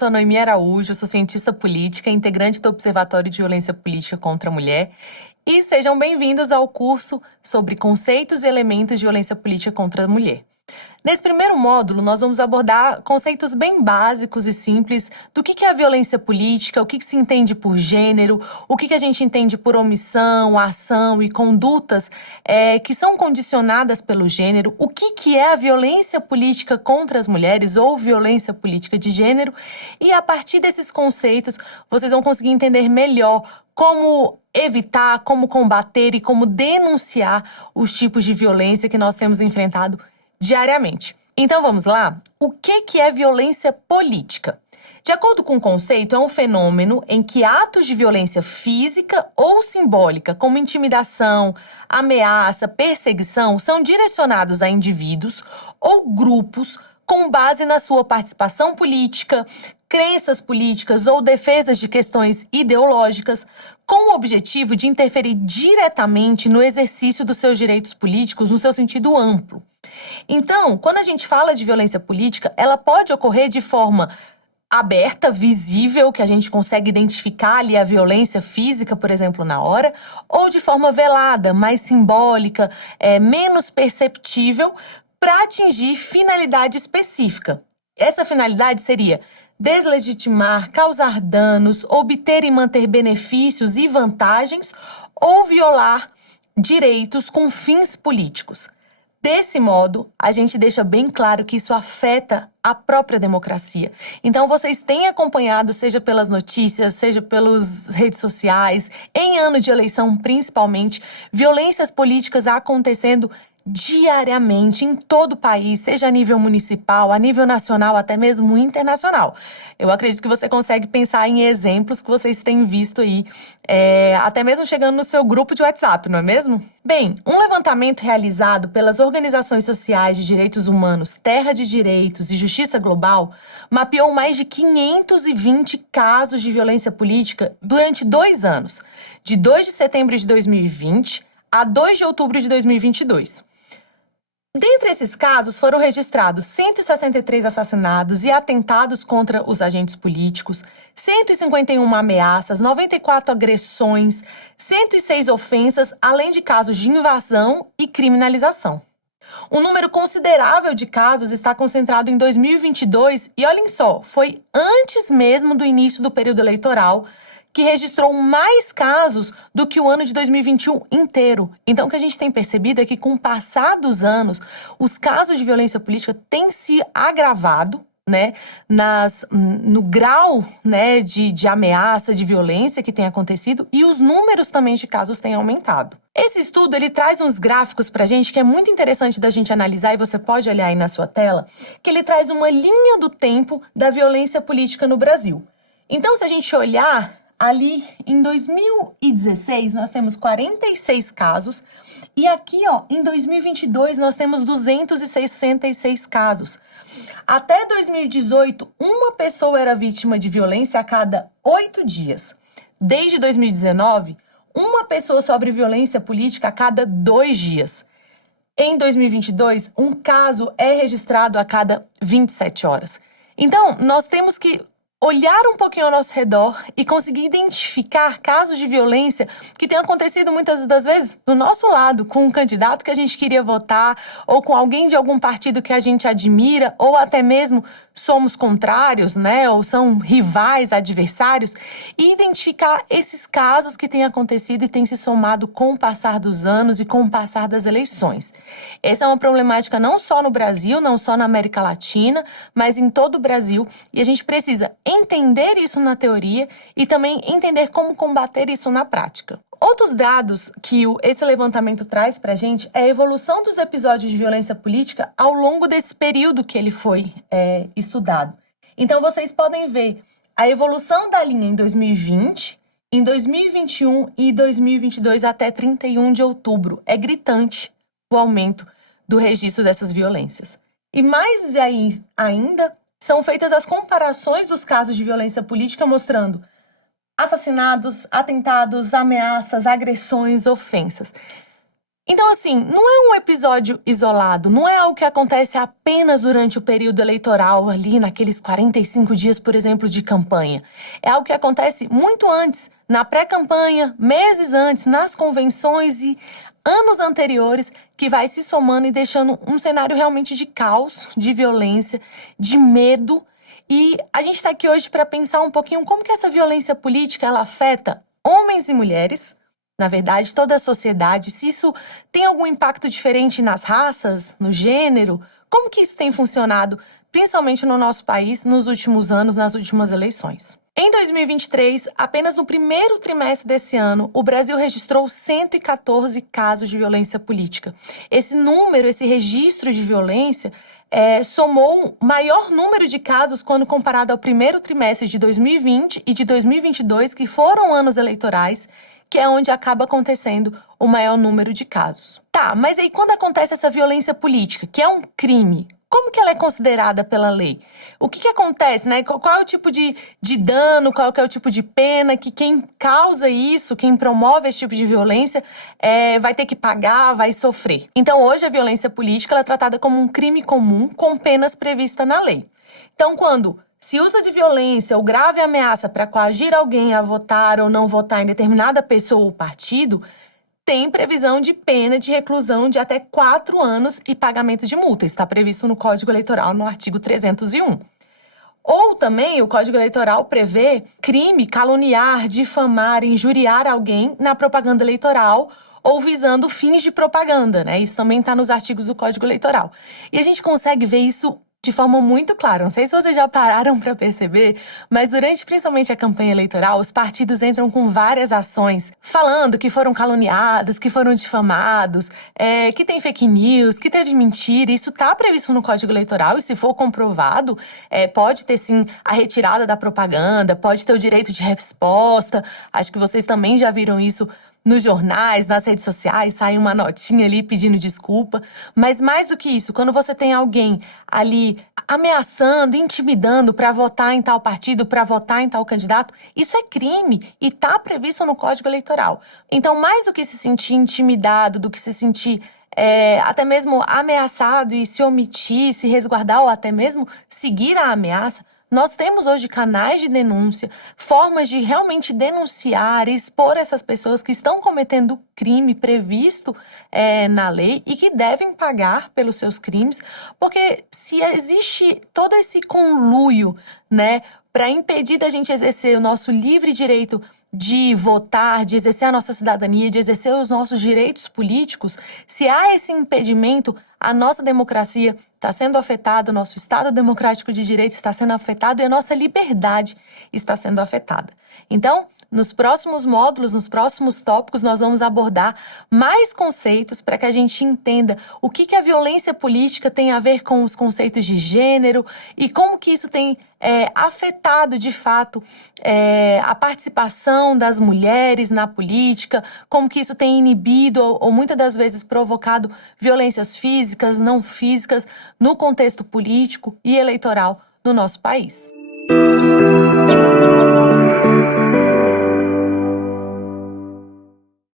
sou a Noemi Araújo, sou cientista política, integrante do Observatório de Violência Política contra a Mulher. E sejam bem-vindos ao curso sobre conceitos e elementos de violência política contra a mulher. Nesse primeiro módulo, nós vamos abordar conceitos bem básicos e simples do que é a violência política, o que se entende por gênero, o que a gente entende por omissão, ação e condutas que são condicionadas pelo gênero, o que é a violência política contra as mulheres ou violência política de gênero, e a partir desses conceitos, vocês vão conseguir entender melhor como evitar, como combater e como denunciar os tipos de violência que nós temos enfrentado diariamente. Então vamos lá? O que é violência política? De acordo com o conceito, é um fenômeno em que atos de violência física ou simbólica, como intimidação, ameaça, perseguição, são direcionados a indivíduos ou grupos com base na sua participação política, crenças políticas ou defesas de questões ideológicas, com o objetivo de interferir diretamente no exercício dos seus direitos políticos no seu sentido amplo. Então, quando a gente fala de violência política, ela pode ocorrer de forma aberta, visível, que a gente consegue identificar ali a violência física, por exemplo, na hora, ou de forma velada, mais simbólica, menos perceptível, para atingir finalidade específica. Essa finalidade seria deslegitimar, causar danos, obter e manter benefícios e vantagens ou violar direitos com fins políticos. Desse modo, a gente deixa bem claro que isso afeta a própria democracia. Então, vocês têm acompanhado, seja pelas notícias, seja pelas redes sociais, em ano de eleição principalmente, violências políticas acontecendo diariamente em todo o país, seja a nível municipal, a nível nacional, até mesmo internacional. Eu acredito que você consegue pensar em exemplos que vocês têm visto aí, até mesmo chegando no seu grupo de WhatsApp, não é mesmo? Bem, um levantamento realizado pelas organizações sociais de direitos humanos Terra de Direitos e Justiça Global mapeou mais de 520 casos de violência política durante 2 anos, de 2 de setembro de 2020 a 2 de outubro de 2022. Dentre esses casos, foram registrados 163 assassinatos e atentados contra os agentes políticos, 151 ameaças, 94 agressões, 106 ofensas, além de casos de invasão e criminalização. Um número considerável de casos está concentrado em 2022 e, olhem só, foi antes mesmo do início do período eleitoral, que registrou mais casos do que o ano de 2021 inteiro. Então, o que a gente tem percebido é que, com o passar dos anos, os casos de violência política têm se agravado, né, no grau, né, de ameaça, de violência que tem acontecido, e os números também de casos têm aumentado. Esse estudo, ele traz uns gráficos pra gente que é muito interessante da gente analisar, e você pode olhar aí na sua tela, que ele traz uma linha do tempo da violência política no Brasil. Então, se a gente olhar ali, em 2016, nós temos 46 casos. E aqui, ó, em 2022, nós temos 266 casos. Até 2018, uma pessoa era vítima de violência a cada 8 dias. Desde 2019, uma pessoa sofre violência política a cada 2 dias. Em 2022, um caso é registrado a cada 27 horas. Então, nós temos que olhar um pouquinho ao nosso redor e conseguir identificar casos de violência que têm acontecido muitas das vezes do nosso lado, com um candidato que a gente queria votar, ou com alguém de algum partido que a gente admira, ou até mesmo somos contrários, né, ou são rivais, adversários, e identificar esses casos que têm acontecido e têm se somado com o passar dos anos e com o passar das eleições. Essa é uma problemática não só no Brasil, não só na América Latina, mas em todo o Brasil, e a gente precisa entender isso na teoria e também entender como combater isso na prática. Outros dados que esse levantamento traz pra gente é a evolução dos episódios de violência política ao longo desse período que ele foi estudado. Então, vocês podem ver a evolução da linha em 2020, em 2021 e 2022 até 31 de outubro. É gritante o aumento do registro dessas violências. E mais ainda, são feitas as comparações dos casos de violência política mostrando assassinatos, atentados, ameaças, agressões, ofensas. Então, assim, não é um episódio isolado, não é algo que acontece apenas durante o período eleitoral, ali naqueles 45 dias, por exemplo, de campanha. É algo que acontece muito antes, na pré-campanha, meses antes, nas convenções e anos anteriores, que vai se somando e deixando um cenário realmente de caos, de violência, de medo. E a gente está aqui hoje para pensar um pouquinho como que essa violência política ela afeta homens e mulheres, na verdade, toda a sociedade, se isso tem algum impacto diferente nas raças, no gênero, como que isso tem funcionado, principalmente no nosso país, nos últimos anos, nas últimas eleições. Em 2023, apenas no primeiro trimestre desse ano, o Brasil registrou 114 casos de violência política. Esse número, esse registro de violência, somou o maior número de casos quando comparado ao primeiro trimestre de 2020 e de 2022, que foram anos eleitorais, que é onde acaba acontecendo o maior número de casos. Tá, mas aí quando acontece essa violência política, que é um crime, como que ela é considerada pela lei? O que acontece, né? Qual é o tipo de dano, qual que é o tipo de pena que quem causa isso, quem promove esse tipo de violência, vai ter que pagar, vai sofrer. Então, hoje, a violência política ela é tratada como um crime comum com penas previstas na lei. Então, quando se usa de violência ou grave ameaça para coagir alguém a votar ou não votar em determinada pessoa ou partido, tem previsão de pena de reclusão de até 4 anos e pagamento de multa. Está previsto no Código Eleitoral, no artigo 301. Ou também o Código Eleitoral prevê crime caluniar, difamar, injuriar alguém na propaganda eleitoral ou visando fins de propaganda, né? Isso também está nos artigos do Código Eleitoral. E a gente consegue ver isso de forma muito clara. Não sei se vocês já pararam para perceber, mas durante principalmente a campanha eleitoral, os partidos entram com várias ações falando que foram caluniados, que foram difamados, que tem fake news, que teve mentira. Isso está previsto no Código Eleitoral e se for comprovado, pode ter sim a retirada da propaganda, pode ter o direito de resposta. Acho que vocês também já viram isso nos jornais, nas redes sociais, sai uma notinha ali pedindo desculpa. Mas mais do que isso, quando você tem alguém ali ameaçando, intimidando para votar em tal partido, para votar em tal candidato, isso é crime e está previsto no Código Eleitoral. Então, mais do que se sentir intimidado, do que se sentir até mesmo ameaçado e se omitir, se resguardar ou até mesmo seguir a ameaça, nós temos hoje canais de denúncia, formas de realmente denunciar e expor essas pessoas que estão cometendo crime previsto na lei e que devem pagar pelos seus crimes, porque se existe todo esse conluio, né, para impedir da gente exercer o nosso livre direito de votar, de exercer a nossa cidadania, de exercer os nossos direitos políticos, se há esse impedimento, a nossa democracia está sendo afetada, o nosso Estado democrático de direito está sendo afetado e a nossa liberdade está sendo afetada. Então, nos próximos módulos, nos próximos tópicos, nós vamos abordar mais conceitos para que a gente entenda o que a violência política tem a ver com os conceitos de gênero e como que isso tem afetado, de fato, a participação das mulheres na política, como que isso tem inibido ou muitas das vezes provocado violências físicas, não físicas, no contexto político e eleitoral no nosso país.